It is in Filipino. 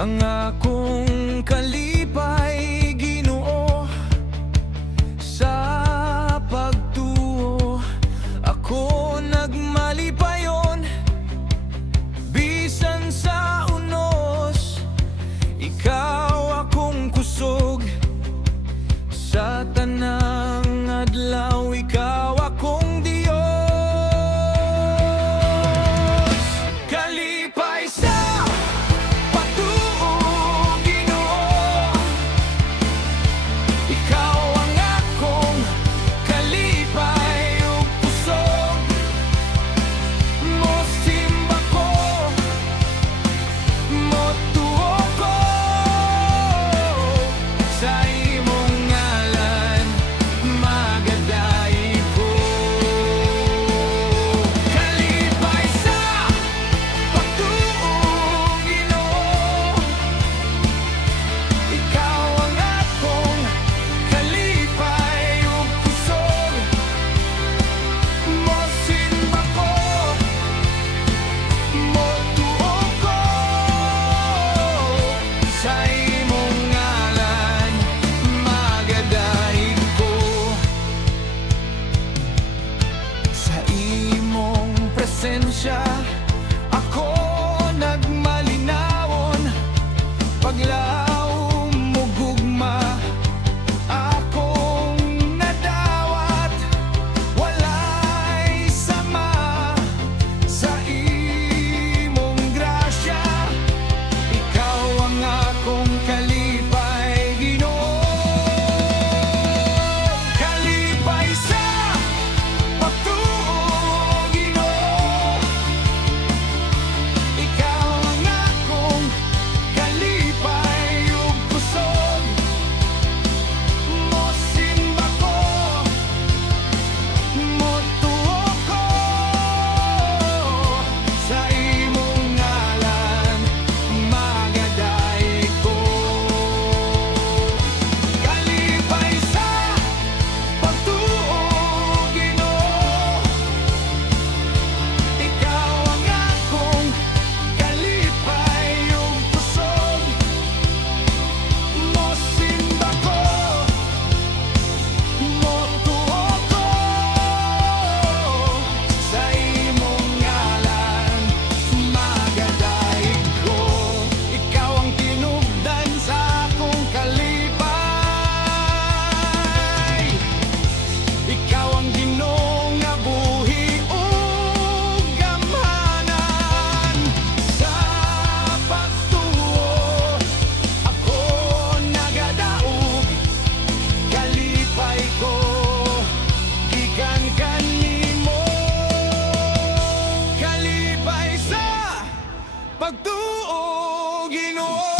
ang akong kalipay, Ginoo. Sa pagtuo ako nagmalipayon, bisan sa unos ikaw akong kusog. Sa tanang adlaw ikaw akong Diyos. Kalipay sa pagtuo, Ginoo. Ikaw ang akong kalipay ug pusog. Mosimba ko, motuo ko sa imong ngalan, magaday ko. Kalipay sa pagtuo, Ginoo. Ikaw ang akong kalipay ug pusog. Mosimba ko, motuo ko sa imong ngalan, magaday ko. Sa imong presensya ako nagmalinawon, paglaom mo gugma akong nadawat. Walay sama sa imong grasya, ikaw ang akong kalipay, Ginoo. Kalipay sa pagtuo, Ginoo. Ikaw ang akong kalipay ug pusog. Mosimba ko, motuo ko sa imong ngalan, magaday ko. Kalipay sa pagtuo, Ginoo. Ikaw ang akong kalipay ug pusog. Mosimba ko, motuo ko sa imong ngalan, magaday ko. Ikaw ang tinubdan sa akong kalipay. Ikaw ang Ginoo nga buhi ug gamhanan. Sa pagtuo ako nagadaog, kalipay ko gikan kanimo. Kalipay sa pagtuo, Ginoo.